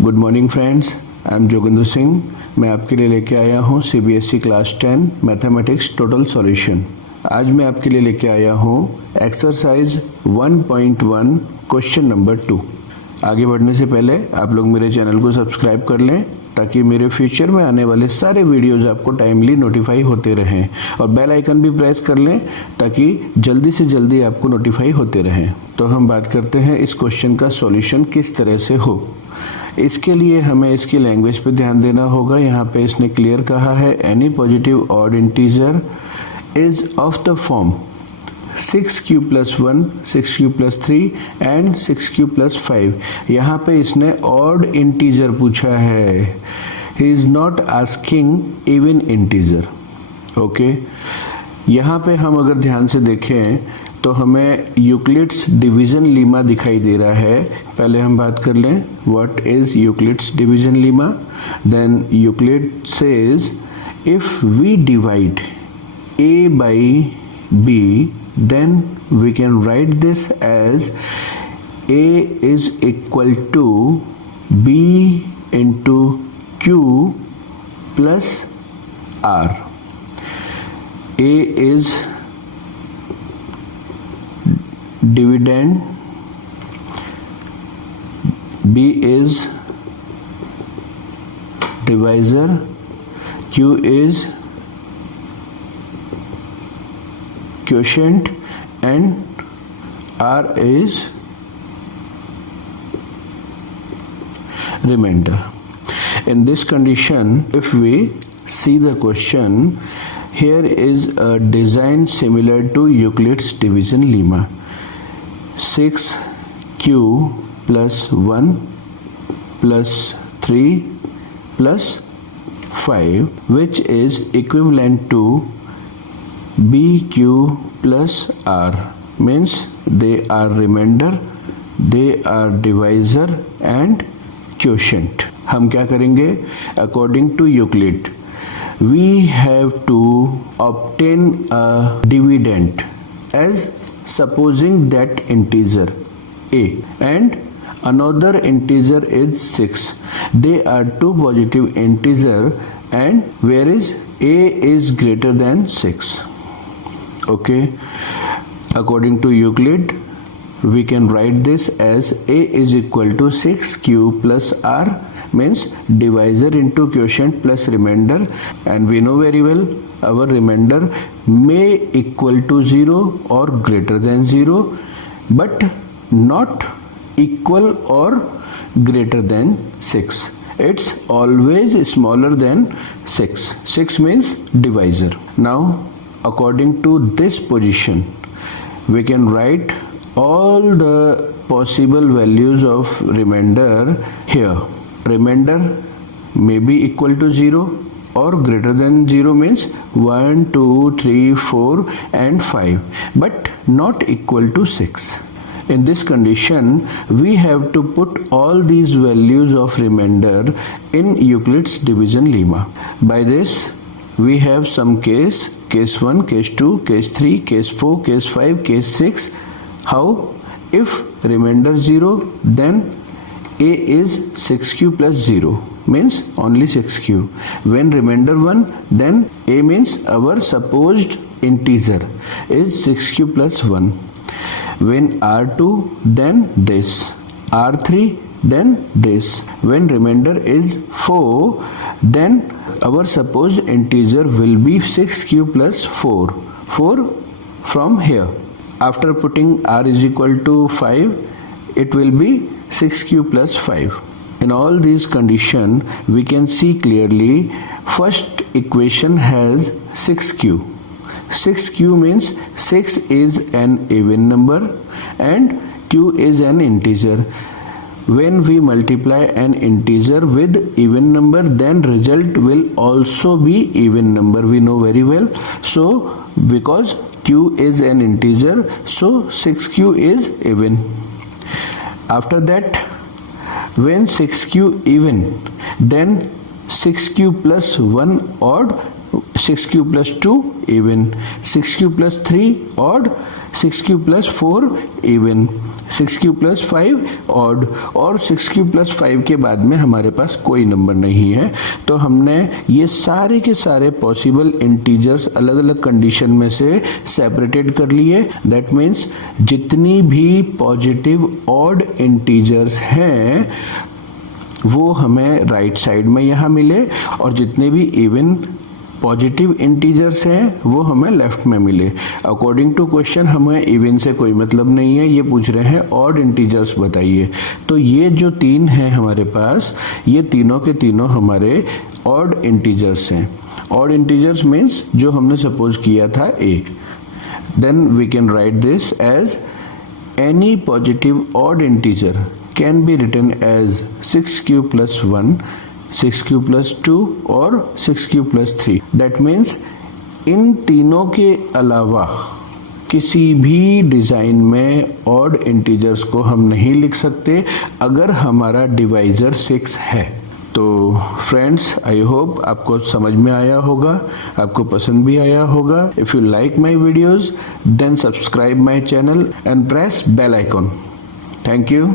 Good morning friends, I am Jogendra Singh. मैं आपके लिए लेके आया हूँ CBSE class 10 mathematics total solution. आज मैं आपके लिए लेके आया हूँ एक्सरसाइज 1.1 क्वेश्चन नंबर 2। आगे बढ़ने से पहले आप लोग मेरे चैनल को सब्सक्राइब कर लें ताकि मेरे फ्यूचर में आने वाले सारे वीडियोस आपको टाइमली नोटिफाई होते रहें, और बेल आइकन भी प्रेस कर लें ताकि जल्दी से जल्दी आपको नोटिफाई होते रहें। तो हम बात करते हैं इस क्वेश्चन का सॉल्यूशन किस तरह से हो। इसके लिए हमें इसकी लैंग्वेज पे ध्यान देना होगा। यहाँ पे इसने क्लियर कहा है any positive odd integer is of the form 6q + 1, 6q + 3 and 6q + 5। यहाँ पे इसने ऑड इंटीजर पूछा है, he is not asking even integer. Okay, यहाँ पे हम अगर ध्यान से देखें तो हमें यूक्लिड्स डिवीजन लीमा दिखाई दे रहा है। पहले हम बात कर लें what is Euclid's division lemma. Then Euclid says if we divide a by b, then we can write this as a is equal to b into q plus r. A is dividend, b is divisor, q is quotient and r is remainder. In this condition, if we see the question, here is a design similar to Euclid's division lemma. 6q plus 1 plus 3 plus 5, which is equivalent to bq plus r, means they are remainder, they are divisor and quotient. हम क्या करेंगे? According to Euclid, we have to obtain a dividend as supposing that integer a and another integer is 6. They are two positive integer and where is a is greater than 6. Okay, according to Euclid, we can write this as a is equal to 6q plus r, means divisor into quotient plus remainder, and we know very well our remainder may equal to 0 or greater than 0, but not equal or greater than 6. It's always smaller than 6. 6 means divisor. Now according to this position, we can write all the possible values of remainder here. Remainder may be equal to 0 or greater than 0, means 1, 2, 3, 4 and 5, but not equal to 6. In this condition, we have to put all these values of remainder in Euclid's division lemma. By this, we have some case 1, case 2, case 3, case 4, case 5, case 6. How? If remainder 0, then a is 6q plus 0, means only 6q. When remainder 1, then a means our supposed integer is 6q plus 1. When r2, then this. r3, then this. When remainder is 4, then our supposed integer will be 6q plus 4. 4 from here. After putting r is equal to 5, it will be 6q plus 5. In all these conditions, we can see clearly first equation has 6q. 6q means 6 is an even number and q is an integer. When we multiply an integer with even number, then result will also be even number. We know very well. So because q is an integer, so 6q is even. After that, when 6q even, then 6q plus 1 odd, 6q plus 2 even, 6q plus 3 odd, 6q plus 4 even. 6^5 odd, और 6^5 के बाद में हमारे पास कोई number नहीं है। तो हमने ये सारे के सारे पॉसिबल इंटीजर्स अलग अलग कंडीशन में से सेपरेटेड कर लिए। दैट मीन्स जितनी भी पॉजिटिव ऑड इंटीजर्स हैं वो हमें राइट साइड में यहाँ मिले, और जितने भी इवन पॉजिटिव इंटीजर्स हैं वो हमें लेफ्ट में मिले। अकॉर्डिंग टू क्वेश्चन हमें इवन से कोई मतलब नहीं है, ये पूछ रहे हैं ऑड इंटीजर्स बताइए। तो ये जो तीन हैं हमारे पास, ये तीनों के तीनों हमारे ऑड इंटीजर्स हैं। ऑड इंटीजर्स मीन्स जो हमने सपोज किया था a। Then we can write this as any positive odd integer can be written as 6^1, 6^2 और 6^3। दैट मीन्स इन तीनों के अलावा किसी भी डिजाइन में ऑड इंटीजर्स को हम नहीं लिख सकते अगर हमारा डिवाइजर 6 है। तो फ्रेंड्स, आई होप आपको समझ में आया होगा, आपको पसंद भी आया होगा। If you like my videos then subscribe my channel and press bell icon. Thank you.